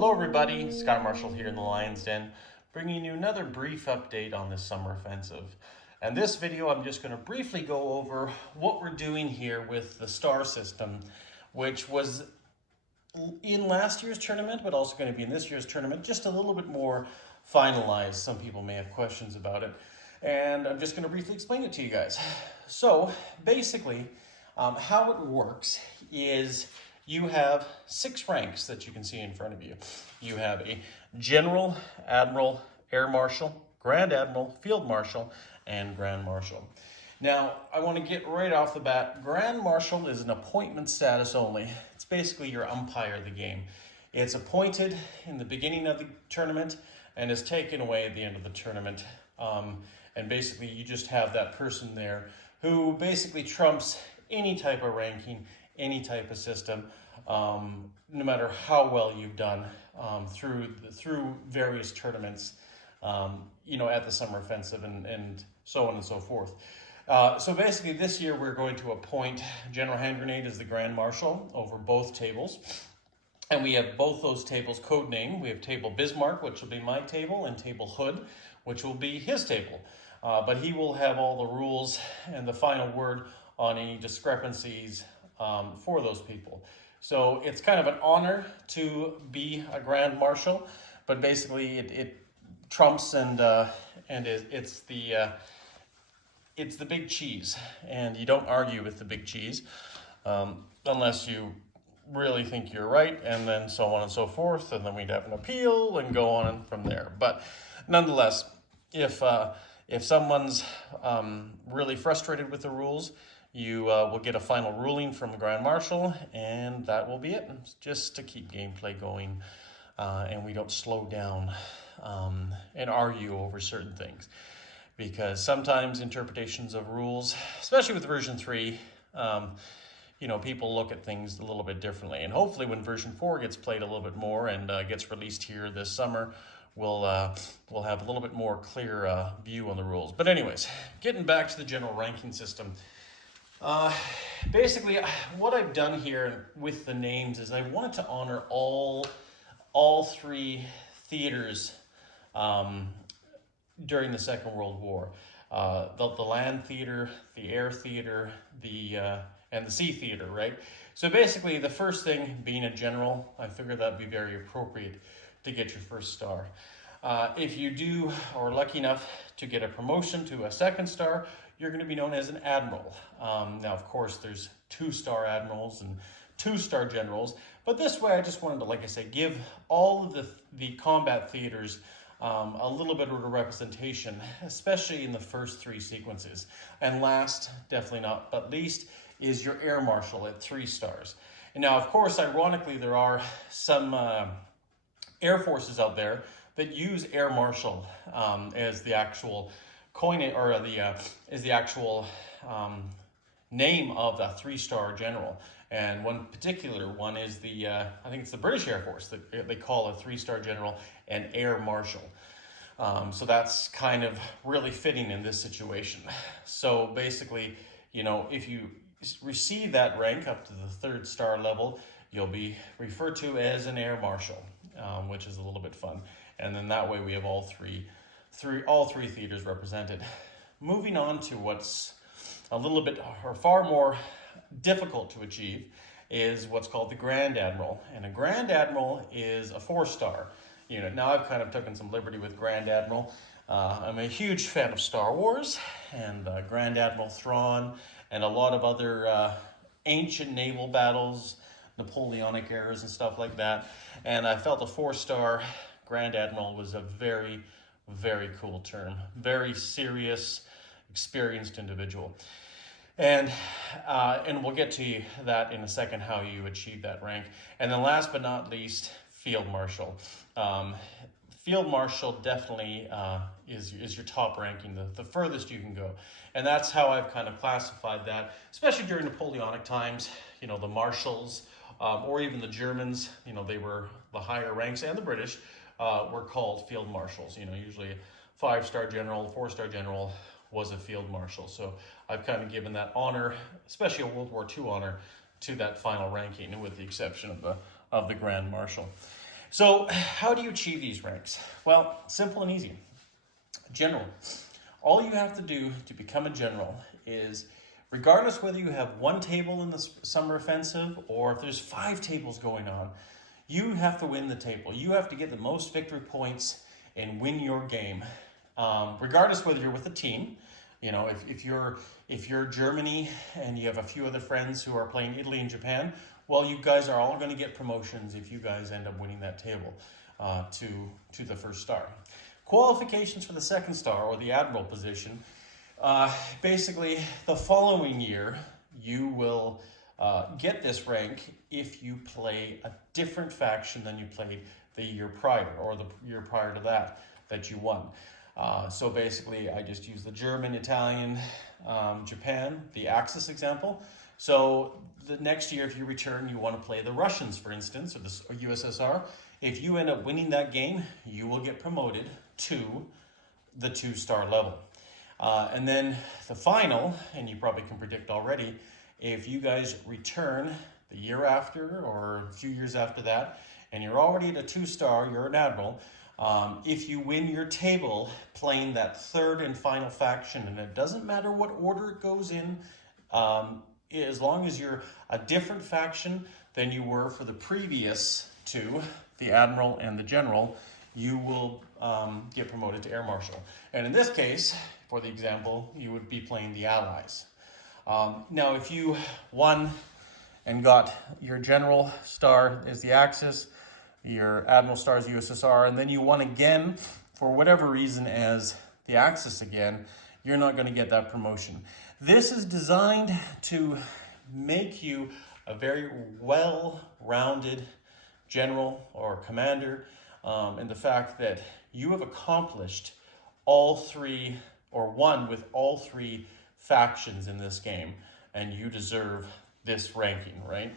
Hello everybody, Scott Marshall here in the Lion's Den, bringing you another brief update on this summer offensive. And this video I'm just going to briefly go over what we're doing here with the star system, which was in last year's tournament, but also going to be in this year's tournament, just a little bit more finalized. Some people may have questions about it, and I'm just going to briefly explain it to you guys. So basically, how it works is you have 6 ranks that you can see in front of you. You have a General, Admiral, Air Marshal, Grand Admiral, Field Marshal, and Grand Marshal. Now, I want to get right off the bat, Grand Marshal is an appointment status only. It's basically your umpire of the game. It's appointed in the beginning of the tournament and is taken away at the end of the tournament. And basically, you just have that person there who basically trumps any type of ranking, any type of system, no matter how well you've done through various tournaments, at the summer offensive and so on and so forth. So basically this year we're going to appoint General Hand Grenade as the Grand Marshal over both tables. And we have both those tables codenamed. We have Table Bismarck, which will be my table, and Table Hood, which will be his table. But he will have all the rules and the final word on any discrepancies for those people. So it's kind of an honor to be a Grand Marshal, but basically it trumps and it's the big cheese, and you don't argue with the big cheese unless you really think you're right, and then so on and so forth, and then we'd have an appeal and go on from there. But nonetheless, if someone's really frustrated with the rules, you will get a final ruling from the Grand Marshal, and that will be it, just to keep gameplay going, and we don't slow down and argue over certain things. Because sometimes interpretations of rules, especially with version 3, people look at things a little bit differently. And hopefully when version 4 gets played a little bit more and gets released here this summer, we'll have a little bit more clear view on the rules. But anyways, getting back to the general ranking system. Basically, what I've done here with the names is I wanted to honor all 3 theaters during the Second World War. The land theater, the air theater, and the sea theater, right? So basically, the first thing, being a general, I figured that'd be very appropriate to get your first star. If you are lucky enough to get a promotion to a 2nd star, you're going to be known as an admiral. Now, of course, there's 2-star admirals and 2-star generals, but this way I just wanted to, like I said, give all of the combat theaters a little bit of a representation, especially in the first 3 sequences. And last, definitely not but least, is your Air Marshal at 3 stars. And now, of course, ironically, there are some air forces out there that use Air Marshal as the actual name of the 3-star general. And one particular one is I think it's the British Air Force that they call a 3-star general an Air Marshal. So that's kind of really fitting in this situation. So basically, if you receive that rank up to the 3rd star level, you'll be referred to as an Air Marshal, which is a little bit fun. And then that way we have all three theaters represented. Moving on to what's a little bit or far more difficult to achieve is what's called the Grand Admiral. And a Grand Admiral is a 4-star unit. Now, I've kind of taken some liberty with Grand Admiral. I'm a huge fan of Star Wars and Grand Admiral Thrawn and a lot of other ancient naval battles, Napoleonic eras and stuff like that. And I felt a 4-star Grand Admiral was a very, very cool term. Very serious, experienced individual. And we'll get to that in a second, how you achieve that rank. And then last but not least, Field Marshal. Field Marshal definitely is your top ranking, the furthest you can go. And that's how I've kind of classified that, especially during Napoleonic times. The Marshals, or even the Germans, they were the higher ranks, and the British were called Field Marshals. Usually a 5-star general, 4-star general was a Field Marshal. So I've kind of given that honor, especially a World War II honor, to that final ranking, with the exception of the Grand Marshal. So how do you achieve these ranks? Well, simple and easy. General. All you have to do to become a general is, regardless whether you have one table in the summer offensive or if there's 5 tables going on, you have to win the table. You have to get the most victory points and win your game. Regardless whether you're with a team, you know, if you're Germany and you have a few other friends who are playing Italy and Japan, well, you guys are all going to get promotions if you guys end up winning that table to the first star. Qualifications for the second star or the Admiral position. Basically, the following year, you will get this rank if you play a different faction than you played the year prior or the year prior to that you won. So basically, I just use the German, Italian, Japan, the Axis example. So the next year, if you return, you want to play the Russians, for instance, or the USSR. If you end up winning that game, you will get promoted to the 2-star level. And then the final, and you probably can predict already, if you guys return the year after or a few years after that, and you're already at a 2-star, you're an Admiral, if you win your table playing that third and final faction, and it doesn't matter what order it goes in, as long as you're a different faction than you were for the previous 2, the Admiral and the General, you will get promoted to Air Marshal. And in this case, for the example, you would be playing the Allies. Now, if you won and got your General star as the Axis, your Admiral star as USSR, and then you won again for whatever reason as the Axis again, you're not going to get that promotion. This is designed to make you a very well-rounded general or commander, and the fact that you have accomplished all 3 or won with all 3 factions in this game, and you deserve this ranking, right?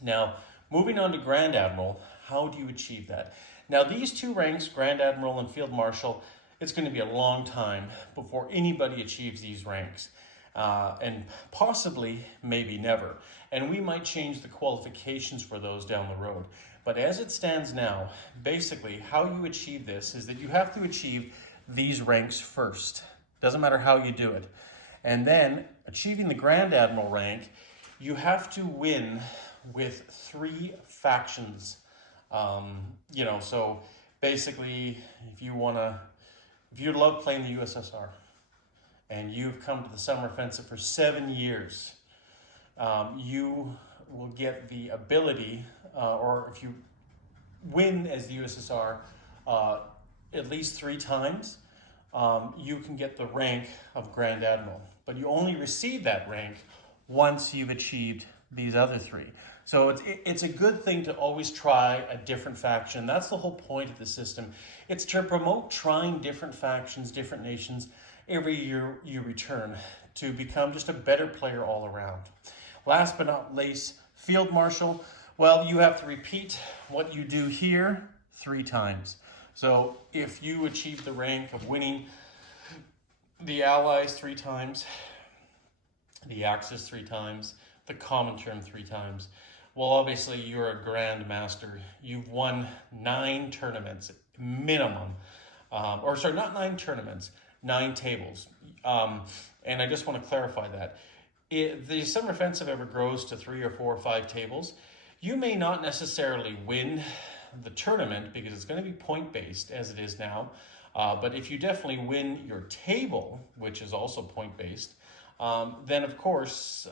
Now, moving on to Grand Admiral, how do you achieve that? Now, these 2 ranks, Grand Admiral and Field Marshal, it's going to be a long time before anybody achieves these ranks, and possibly maybe never. And we might change the qualifications for those down the road. But as it stands now, basically how you achieve this is that you have to achieve these ranks first. Doesn't matter how you do it. And then achieving the Grand Admiral rank, you have to win with 3 factions. You know, so basically, if you love playing the USSR and you've come to the summer offensive for 7 years, you will get the ability, or if you win as the USSR at least 3 times, you can get the rank of Grand Admiral. But you only receive that rank once you've achieved these other 3. So it's a good thing to always try a different faction. That's the whole point of the system. It's to promote trying different factions, different nations every year you return to become just a better player all around. Last but not least, Field Marshal. Well, you have to repeat what you do here 3 times. So if you achieve the rank of winning the Allies 3 times, the Axis 3 times, the Common Term 3 times, well, obviously you're a Grand Master. You've won 9 tournaments minimum, or sorry, not 9 tournaments, 9 tables. And I just want to clarify that. If the summer offensive ever grows to 3 or 4 or 5 tables, you may not necessarily win the tournament because it's going to be point-based as it is now. But if you definitely win your table, which is also point-based, then of course,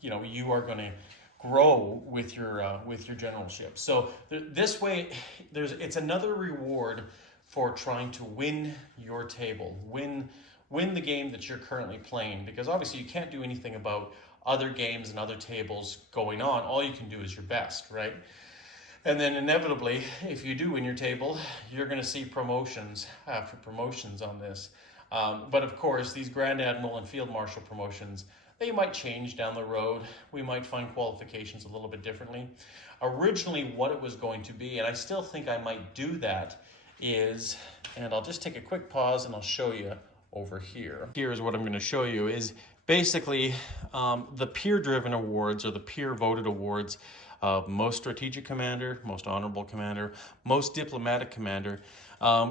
you know, you are going to grow with your generalship. So this way, it's another reward for trying to win your table, win the game that you're currently playing, because obviously you can't do anything about other games and other tables going on. All you can do is your best, right? And then inevitably, if you do win your table, you're going to see promotions after promotions on this. But of course, these Grand Admiral and Field Marshal promotions, they might change down the road. We might find qualifications a little bit differently. Originally, what it was going to be, and I still think I might do that, is, and I'll just take a quick pause and I'll show you over here. Here's what I'm going to show you is basically the peer-driven awards or the peer-voted awards. most strategic commander, most honorable commander, most diplomatic commander.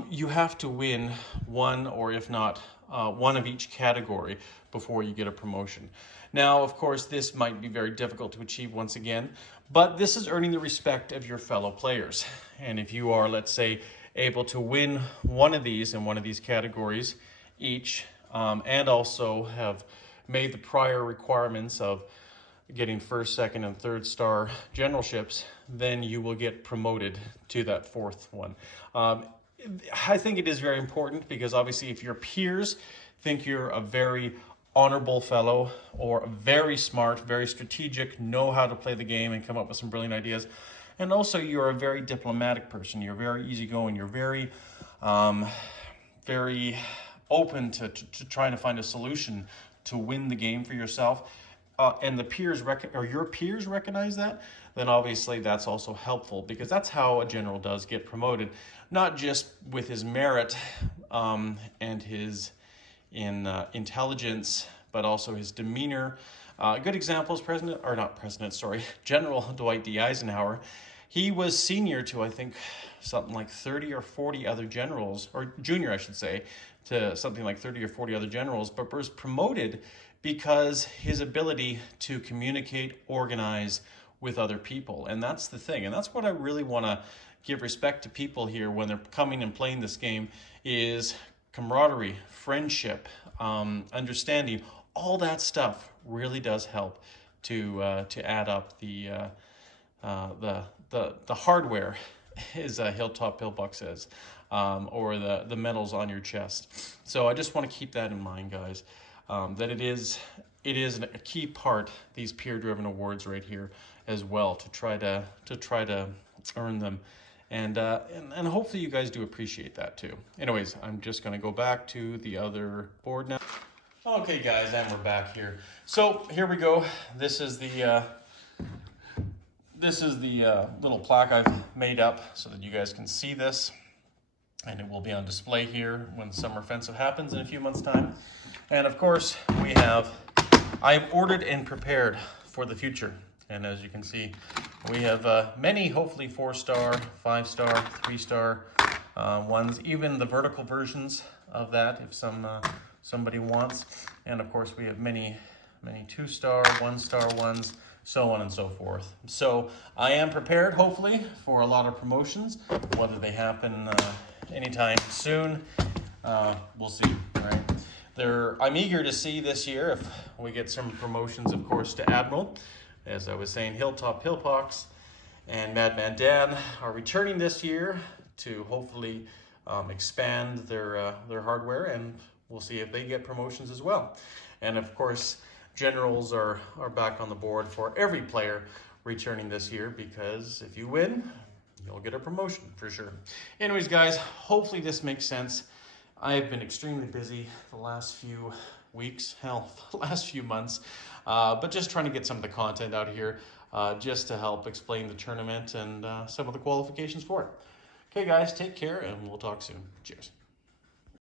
You have to win one, or if not, one of each category before you get a promotion. Now, of course, this might be very difficult to achieve once again, but this is earning the respect of your fellow players. And if you are, let's say, able to win one of these in one of these categories each, and also have made the prior requirements of getting first, second, and third star generalships, then you will get promoted to that fourth one. I think it is very important because obviously if your peers think you're a very honorable fellow or very smart, very strategic, know how to play the game and come up with some brilliant ideas, and also you're a very diplomatic person, you're very easygoing, you're very, very open to trying to find a solution to win the game for yourself, and the peers your peers recognize that, then obviously that's also helpful, because that's how a general does get promoted, not just with his merit and his intelligence, but also his demeanor. Good examples, General Dwight D. Eisenhower. He was senior to, I think, something like 30 or 40 other generals, or junior, I should say, to something like 30 or 40 other generals, but was promoted because his ability to communicate, organize with other people. And that's the thing. And that's what I really want to give respect to people here when they're coming and playing this game, is camaraderie, friendship, understanding. All that stuff really does help to add up the hardware, as Hilltop Pillbox says, or the medals on your chest. So I just want to keep that in mind, guys, that it is a key part, these peer-driven awards right here as well, to try to earn them. And hopefully you guys do appreciate that too. Anyways, I'm just going to go back to the other board now. Okay, guys, and we're back here. So here we go. This is the little plaque I've made up so that you guys can see this, and it will be on display here when Summer Offensive happens in a few months' time. And of course, I've ordered and prepared for the future. And as you can see, we have many, hopefully 4-star, 5-star, 3-star ones, even the vertical versions of that if somebody wants. And of course, we have many 2-star, 1-star ones, so on and so forth. So I am prepared, hopefully, for a lot of promotions. Whether they happen anytime soon, we'll see, right? I'm eager to see this year if we get some promotions, of course, to Admiral. As I was saying, Hilltop Pillbox and Madman Dan are returning this year to hopefully expand their hardware, and we'll see if they get promotions as well. And of course, generals are back on the board for every player returning this year, because if you win, you'll get a promotion for sure. Anyways, guys, hopefully this makes sense. I have been extremely busy the last few weeks, hell, the last few months, but just trying to get some of the content out here just to help explain the tournament and some of the qualifications for it. Okay, guys, take care, and we'll talk soon. Cheers.